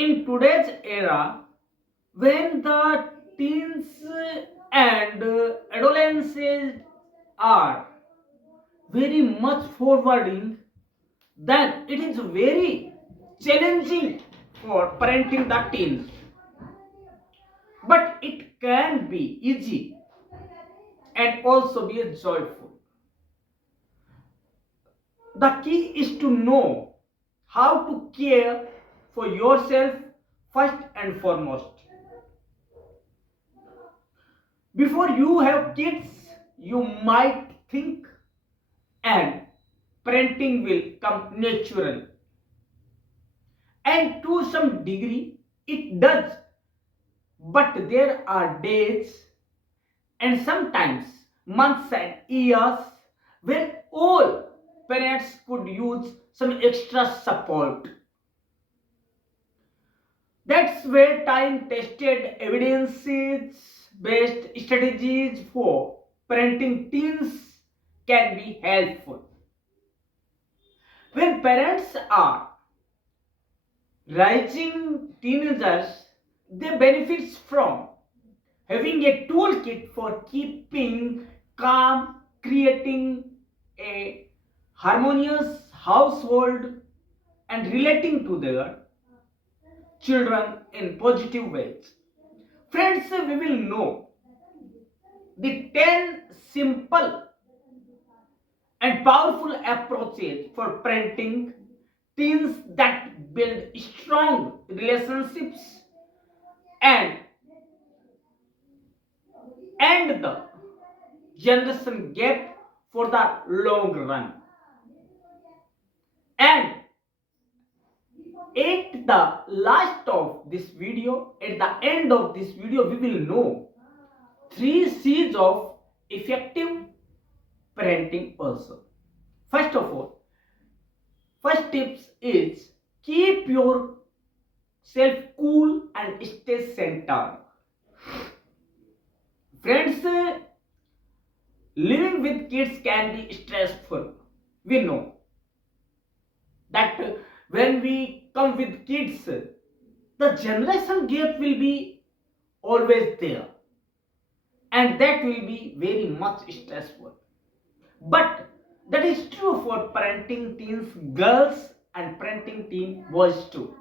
In today's era, when the teens and adolescents are very much forwarding, then it is very challenging for parenting the teens. But it can be easy and also be joyful. The key is to know how to care for yourself first and foremost. Before you have kids, you might think and parenting will come naturally. And to some degree, it does. But there are days and sometimes months and years when all parents could use some extra support. That's where time tested evidences based strategies for parenting teens can be helpful. When parents are rising teenagers, they benefit from having a toolkit for keeping calm, creating a harmonious household, and relating to their children in positive ways. Friends, we will know the 10 simple and powerful approaches for parenting teens that build strong relationships and end the generation gap for the long run. And at the last of this video, at the end of this video, we will know 3 C's of effective parenting also. First of all, first tips is keep yourself cool and stay centered. Friends, living with kids can be stressful. We know that when we come with kids, the generation gap will be always there, and that will be very much stressful. But that is true for parenting teens girls and parenting teen boys too.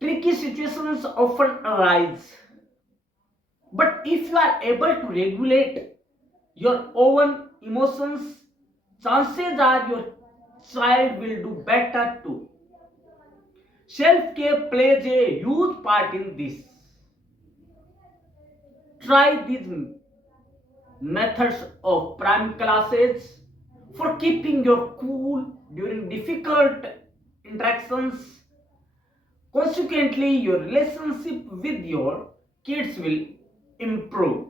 Tricky situations often arise, but if you are able to regulate your own emotions, chances are your child will do better too. Self care plays a huge part in this. Try these methods of prime classes for keeping your cool during difficult interactions. Consequently, your relationship with your kids will improve.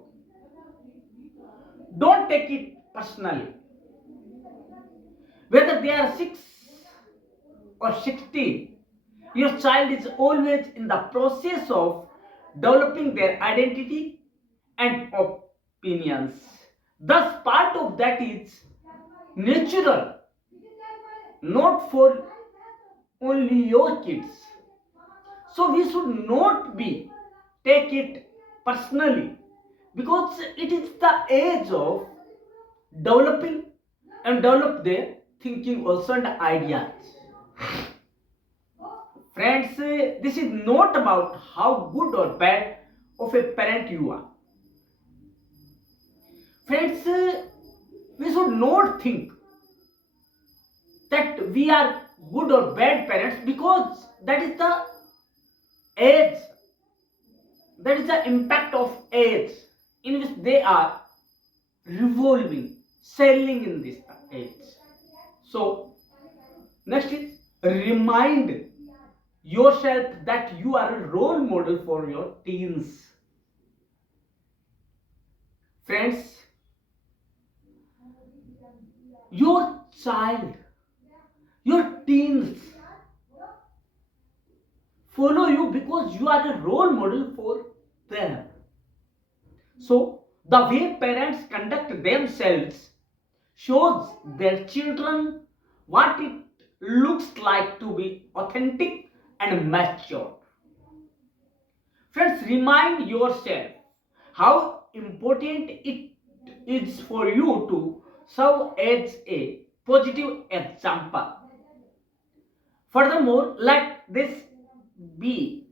Don't take it personally. Whether they are 6 or 16, your child is always in the process of developing their identity and opinions. Thus, part of that is natural, not for only your kids. So we should not be take it personally because it is the age of developing and develop their thinking also and ideas. Friends, this is not about how good or bad of a parent you are. Friends, we should not think that we are good or bad parents because that is the age, that is the impact of age in which they are revolving, sailing in this age. So, next is remind yourself that you are a role model for your teens. Friends, your child, your teens follow you because you are a role model for them. So, the way parents conduct themselves shows their children what it looks like to be authentic and mature. Friends, remind yourself how important it is for you to serve as a positive example. Furthermore, let this be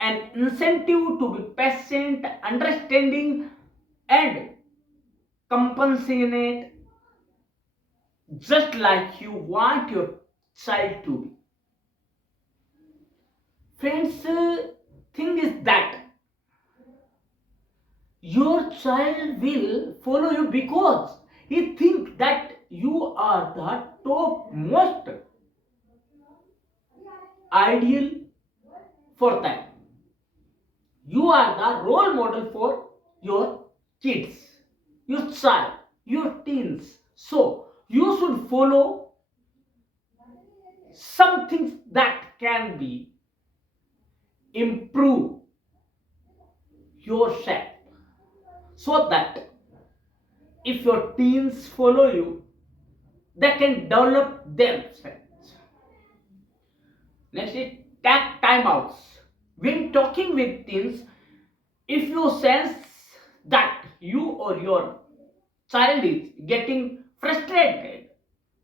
an incentive to be patient, understanding, and compassionate, just like you want your child to be. Friends, thing is that your child will follow you because he thinks that you are the top most ideal for them. You are the role model for your kids, your child, your teens. So you should follow some things that can be improve yourself, so that if your teens follow you, they can develop themselves. Next is take timeouts. When talking with teens, if you sense that you or your child is getting frustrated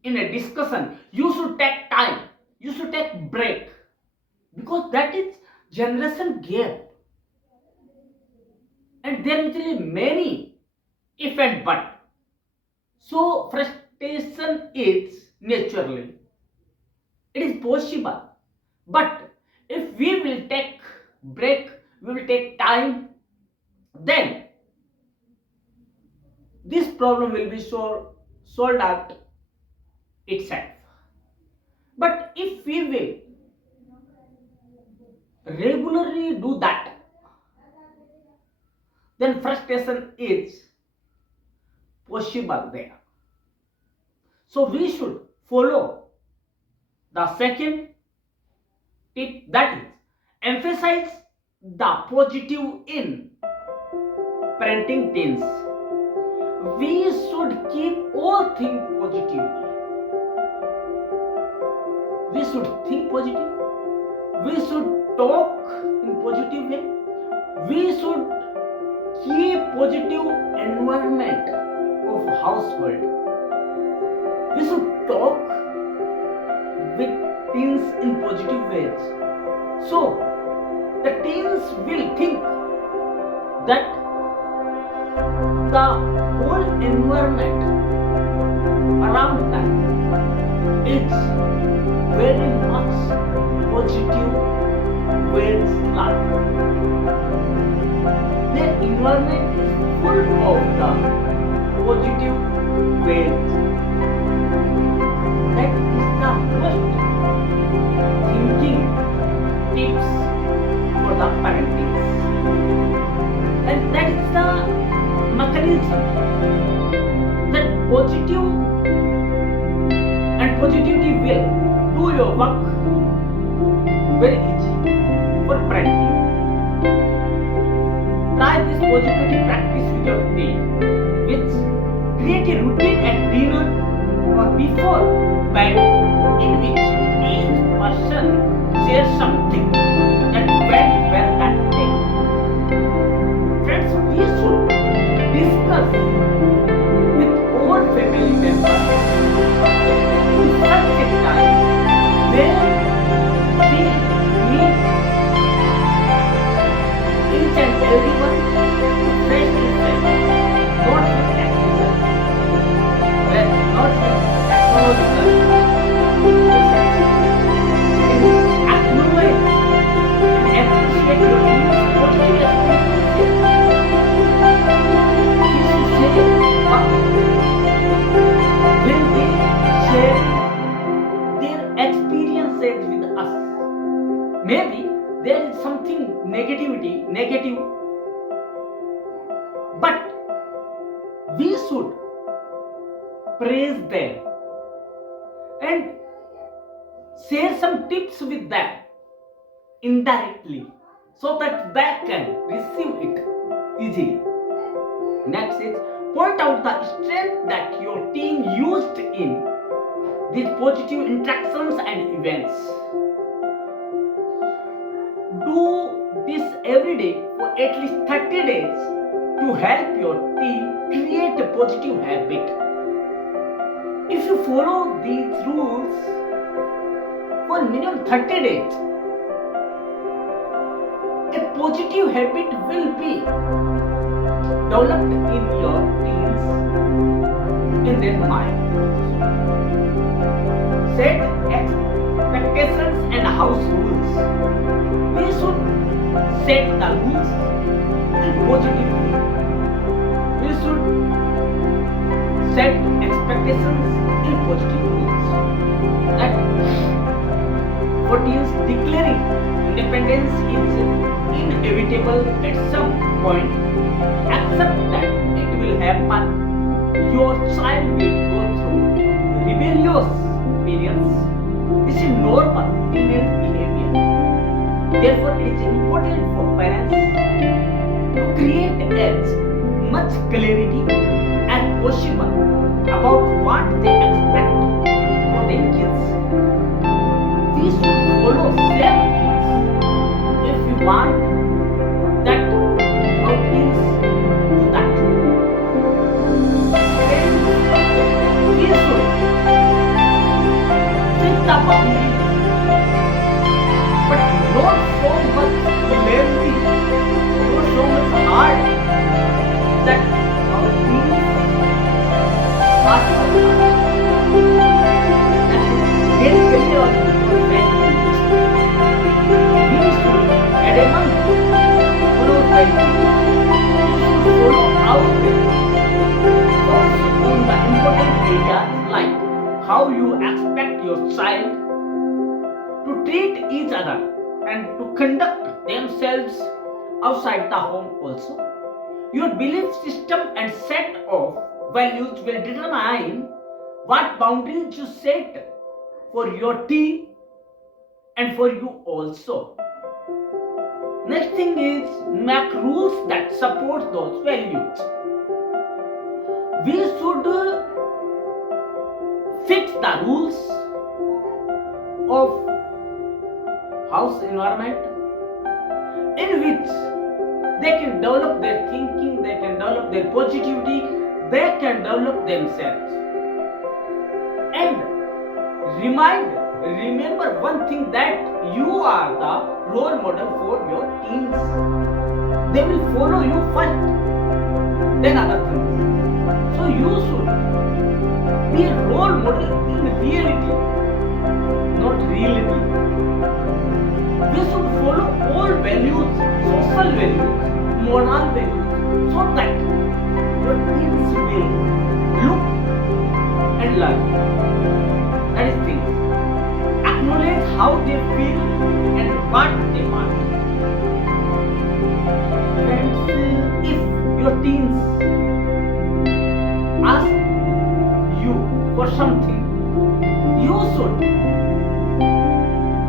in a discussion, you should take time. You should take break, because that is generation gap, and there will be many if and but. So frustration is naturally, it is possible, but if we will take break, we will take time, then this problem will be solved out itself. But if we will regularly do that, then frustration is possible there. So we should follow the second tip, that is emphasize the positive in parenting teens. We should keep all things positive. We should think positive. We should talk in positive way. We should keep positive environment of household. We should talk with teens in positive ways. So the teens will think that the whole environment around them is very much positive ways life. Their environment is full of the positive ways. That is the most thinking tips for the parenting. And that is the mechanism that positive and positivity will do your work very easy for parenting. Try this positivity practice with your teen, which create a routine at dinner or before bed in which each person shares something that went well that day. Friends, we should discuss with all family members in such a time where we meet each and everyone face to face, not with technical, not with technological acknowledge and appreciate your positive experiences. We should say when they share their experiences with us. Maybe there is something negative, but we should praise them and share some tips with them indirectly, so that they can receive it easily. Next is point out the strength that your teen used in these positive interactions and events. Do this every day for at least 30 days to help your team create a positive habit. If you follow these rules for minimum 30 days, a positive habit will be developed in your teens in their mind. Set expectations and house rules. We should set the rules in positive way. We should set expectations in positive rules. That for teens, declaring independence is inevitable at some point. Accept that it will happen. Your child will go through rebellious periods. This is normal teenage behavior. Therefore, it is important for parents to create as much clarity as possible about what they expect for their kids. We should follow same things if we want that our kids do that. Then we should fix the boundaries, but not so much lengthy, not so much hard that our teens are get clear on your values. We should adamant follow values. We should follow our values. Focus on the important areas like how you expect your child to treat each other and to conduct themselves outside the home also. Your belief system and set of values will determine what boundaries you set for your team and for you also. Next thing is make rules that support those values. We should fix the rules of house environment in which they can develop their thinking, they can develop their positivity, they can develop themselves. And remember one thing, that you are the role model for your teens. They will follow you first, then other things. So you should be a role model in reality, not reality. We should follow all values, social values, moral values, so that your teens will look and learn. That is things. Acknowledge how they feel and what they want. Friends, if your teens ask you for something, you should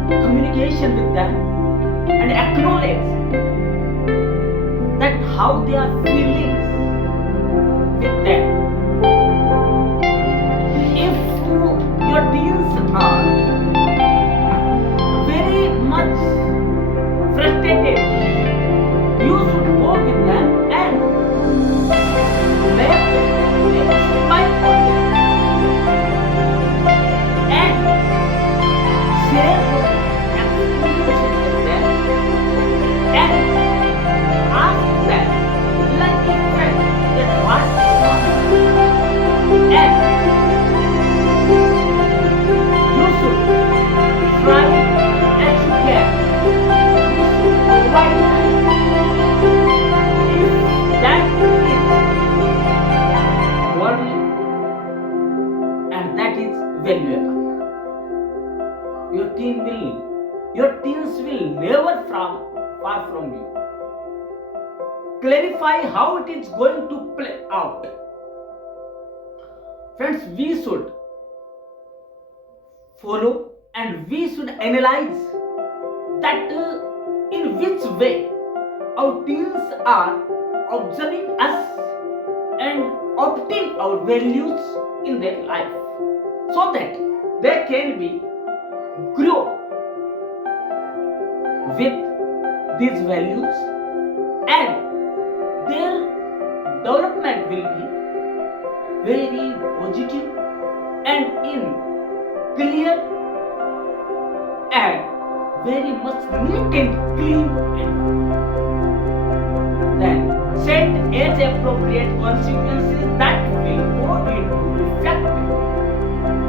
communication with them and acknowledge that how they are feeling with them. If your teens are very much frustrated, you should go with them and make them smile on them and share your experiences with them and ask them like a friend that what they want. And you should try as you can. You should provide them. If that is worthy and that is valuable, your teens will never far from you. Clarify how it is going to play out. Friends, we should follow and we should analyze that in which way our teens are observing us and opting our values in their life, so that they can be grow with these values, and their development will be very positive and in clear and very much neat and clean, and then set age appropriate consequences that will go into effect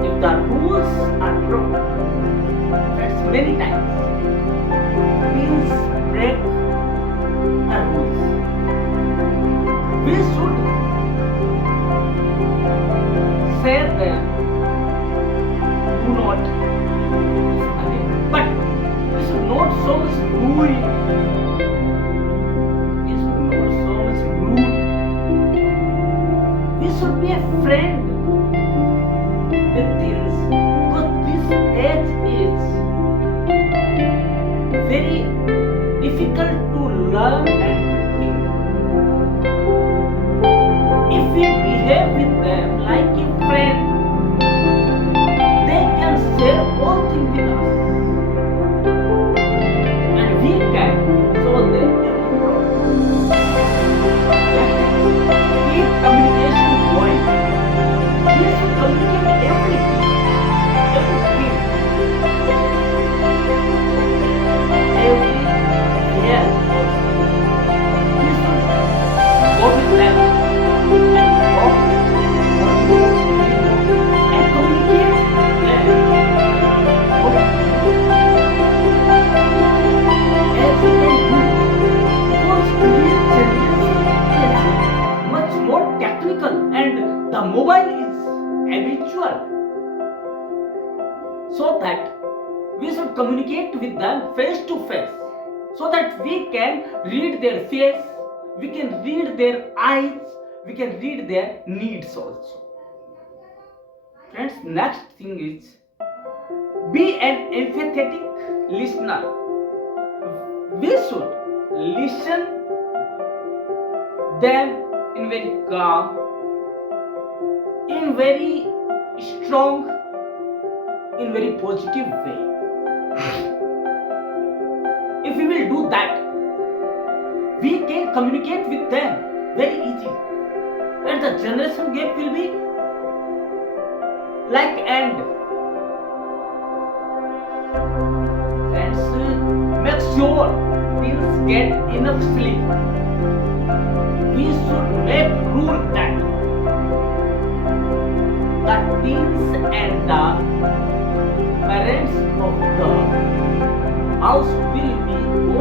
if the rules are broken. That's many times means break the rules. We should say them do not again, but we should not so much rule. We should not so much rule. We should be a friend with things, because this age is very difficult to learn and think. If we behave with them like a friend, they can share all things with us, and we can show them every problem. Keep communication going. We should communicate everything, everything, everywhere. We should go with them and talk and communicate with them. Okay. As we can do, because today's generation is much more technical and the mobile is habitual, so that we should communicate with them face to face, so that we can read their face, we can read their eyes, we can read their needs also. Friends, next thing is be an empathetic listener. We should listen them in very calm, in very strong, in very positive way. If we will do that, we can communicate with them very easy, and the generation gap will be like end. Friends, make sure teens get enough sleep. We should make rule that the teens and the parents of the house will be go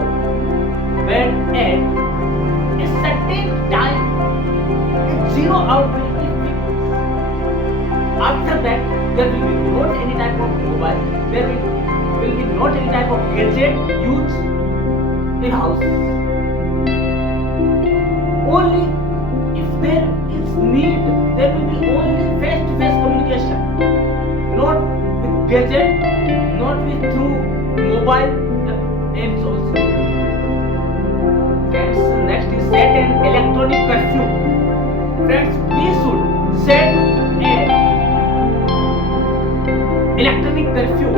bed at a certain time, and 0 hour will be fixed. After that, there will be not any type of mobile, there will be not any type of gadget used in house. Only if there is need, there will be only face-to-face communication, not with gadget, not with through mobile apps also. Friends, next is set an electronic curfew. Friends, we should set an electronic curfew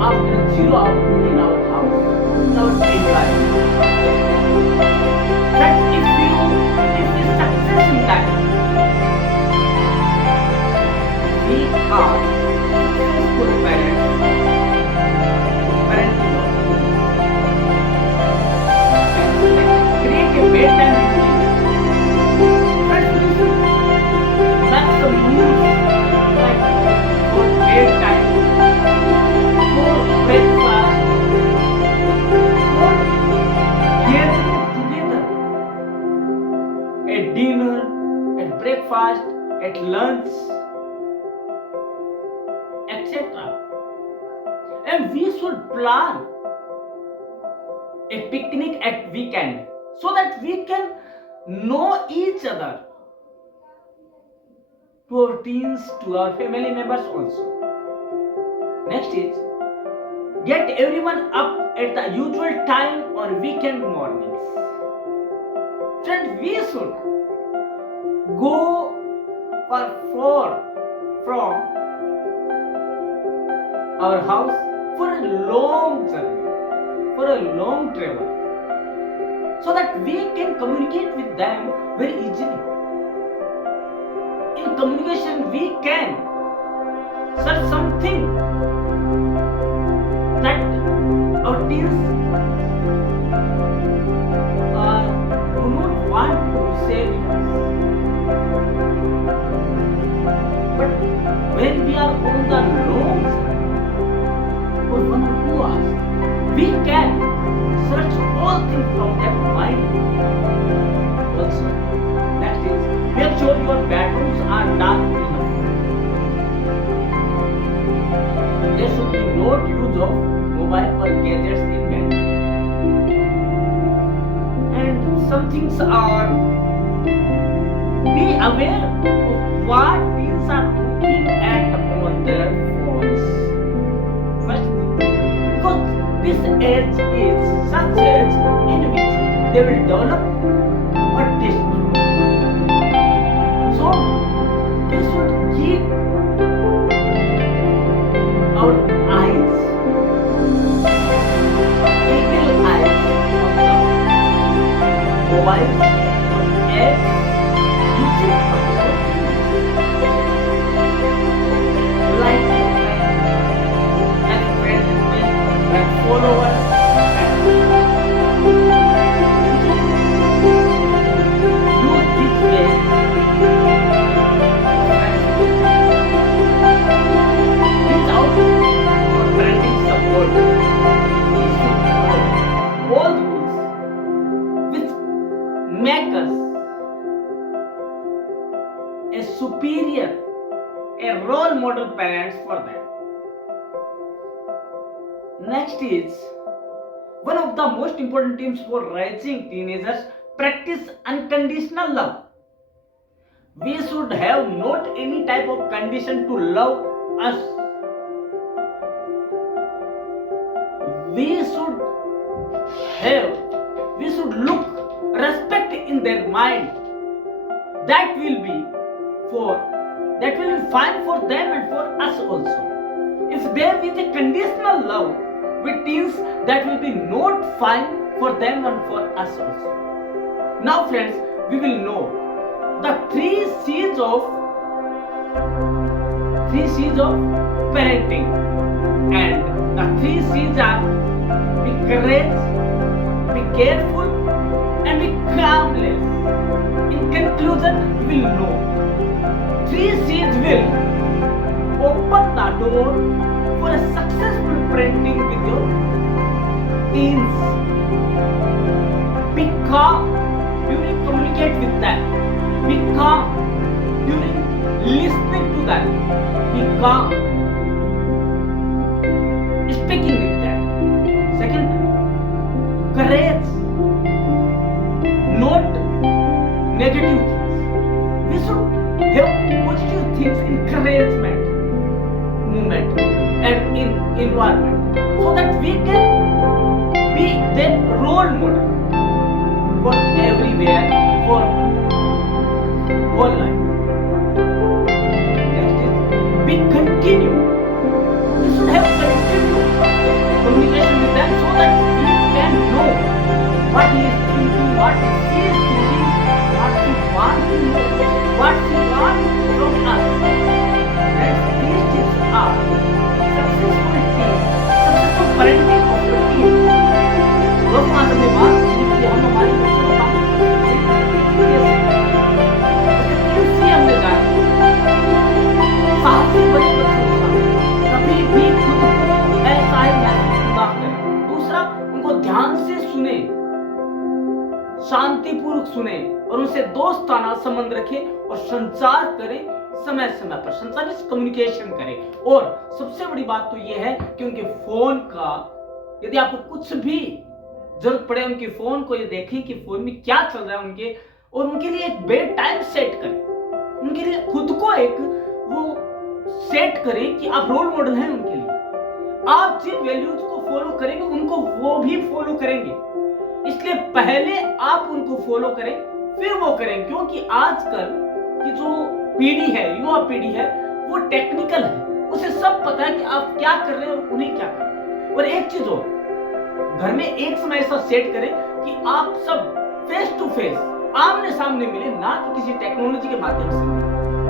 after 0 hour in our house, in our daily life. Friends, if we success in that, we are successful parents, parenting our kids. Create a bedtime routine. Friends, we should make some rules like for bedtime, for breakfast, for gathering together, at dinner, at breakfast, at lunch, etc. And we should plan a picnic at weekend, so that we can know each other, to our teens, to our family members also. Next is get everyone up at the usual time on weekend mornings. Friend, we should go for from our house for a long journey, for a long travel, so that we can communicate with them very easily. In communication, we can search something that our teens do not want to say with us. But when we are on the long or 1 or 2 hours, we can search all things from their mind. Also, next is make sure your bedrooms are dark enough. There should be no use of mobile or gadgets in bed. And some things are be aware of what teens are looking at on their phones. First thing, because this age is such age in which they will develop a taste. So we should keep our eyes, eagle eyes on the mobile or apps using like friends, like followers. Use these ways. Reach out for parenting support. We should follow all the rules which make us a superior, a role model parents for them. Next is one of the most important tips for raising teenagers: practice unconditional love. We should have not any type of condition to love us. We should look respect in their mind. That will be fine for them and for us also. If there is a conditional love with teens, that will be not fine for them and for us also. Now friends, we will know the 3 C's of parenting, and the 3 C's are be courage, be careful, and be calmless. In conclusion, we will know 3 C's will open the door for a successful parenting with your teens. Be calm during communicate with them. Be calm during listening to them. Be calm speaking with them. Second, courage, not negative things. We should have positive things, encouragement, movement, and in environment, so that we can be their role model for everywhere, for whole life. Next is be continue. We should have continue communication with them, so that we can know what he is thinking, what she is thinking, what she wants to know, what she wants from us. Friends, these tips are successful parenting of your teens. लोग मात्र में बात की कि हम हमारे बच्चों को पालने कैसे हमने जाना साहसी बने बच्चों के साथ कभी भी खुद को ऐसा ही महसूस ना करें। दूसरा, उनको ध्यान से सुने, शांतिपूर्वक सुने और उनसे दोस्ताना संबंध रखें और संचार करें, समय समय पर संचार कम्युनिकेशन करें। और सबसे बड़ी बात तो यह है कि उनके फोन का, यदि आपको कुछ भी जरूरत पड़े उनके फोन को, ये देखें कि फोन में क्या चल रहा है उनके, और उनके लिए एक बेड टाइम सेट करें। उनके लिए खुद को एक वो सेट करें कि आप रोल मॉडल हैं उनके लिए। आप जिन वैल्यूज को फॉलो करेंगे उनको वो भी फॉलो करेंगे। इसलिए पहले आप उनको फॉलो करें, फिर वो करें, क्योंकि आजकल की जो पीढ़ी है, युवा पीढ़ी है, वो टेक्निकल है, उसे सब पता है कि आप क्या कर रहे हैं और उन्हें क्या कर रहे हैं। और एक चीज और, घर में एक समय ऐसा सेट करें कि आप सब फेस टू फेस, आमने सामने मिले, ना कि किसी टेक्नोलॉजी के माध्यम से मिले।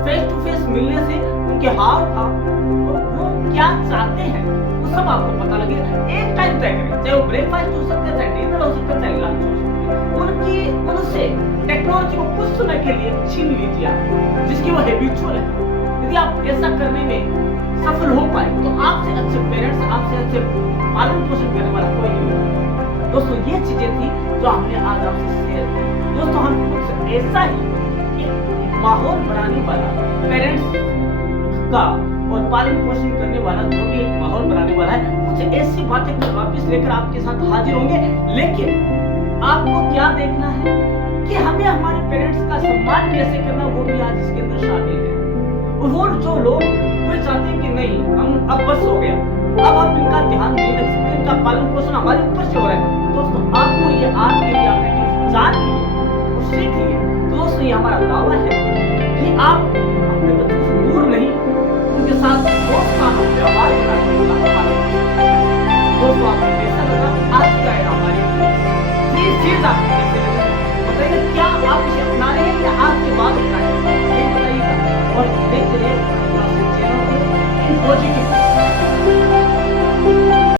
फेस टू फेस मिलने से उनके हाव भाव और वो क्या चाहते हैं वो सब आपको पता लगे। एक टाइम तय करें, चाहे वो ब्रेकफास्ट हो सकता है, चाहे डिनर हो सकता है, चाहे लंच हो सकता है। उनसे टेक्नोलॉजी को कुछ समय के लिए छीन लीजिए आप, जिसकी वो हैबिचुअल है। यदि आप ऐसा करने में सफल हो पाए तो आपसे अच्छे पेरेंट्स, आपसे अच्छे पालन पोषण करने वाला कोई नहीं होगा। दोस्तों ये चीजें थी जो हमने आज आपसे शेयर की। दोस्तों हम कुछ ऐसा ही एक माहौल बनाने वाला, पेरेंट्स का और पालन पोषण करने वाला जो भी एक माहौल बनाने वाला है, कुछ ऐसी बातें फिर वापस लेकर आपके साथ हाजिर होंगे। लेकिन आपको क्या देखना है कि हमें हमारे पेरेंट्स का सम्मान कैसे करना, वो भी आज इसके अंदर शामिल है। और वो जो लोग वो चाहते हैं कि नहीं हम अब बस हो गया, अब हम इनका ध्यान नहीं रख सकते, इनका पालन पोषण हमारे ऊपर से हो रहा है। तो दोस्तों आपको ये आज के लिए आपने टिप्स जान लिए और सीख लिए। तो दोस्तों ये हमारा दावा है कि आप अपने बच्चों से दूर नहीं, उनके साथ दोस्ताना व्यवहार बनाकर उनका पालन पोषण। दोस्तों आपको कैसा लगा आज का हमारी 3 चीज आपको कैसे लगी बताइए, क्या आप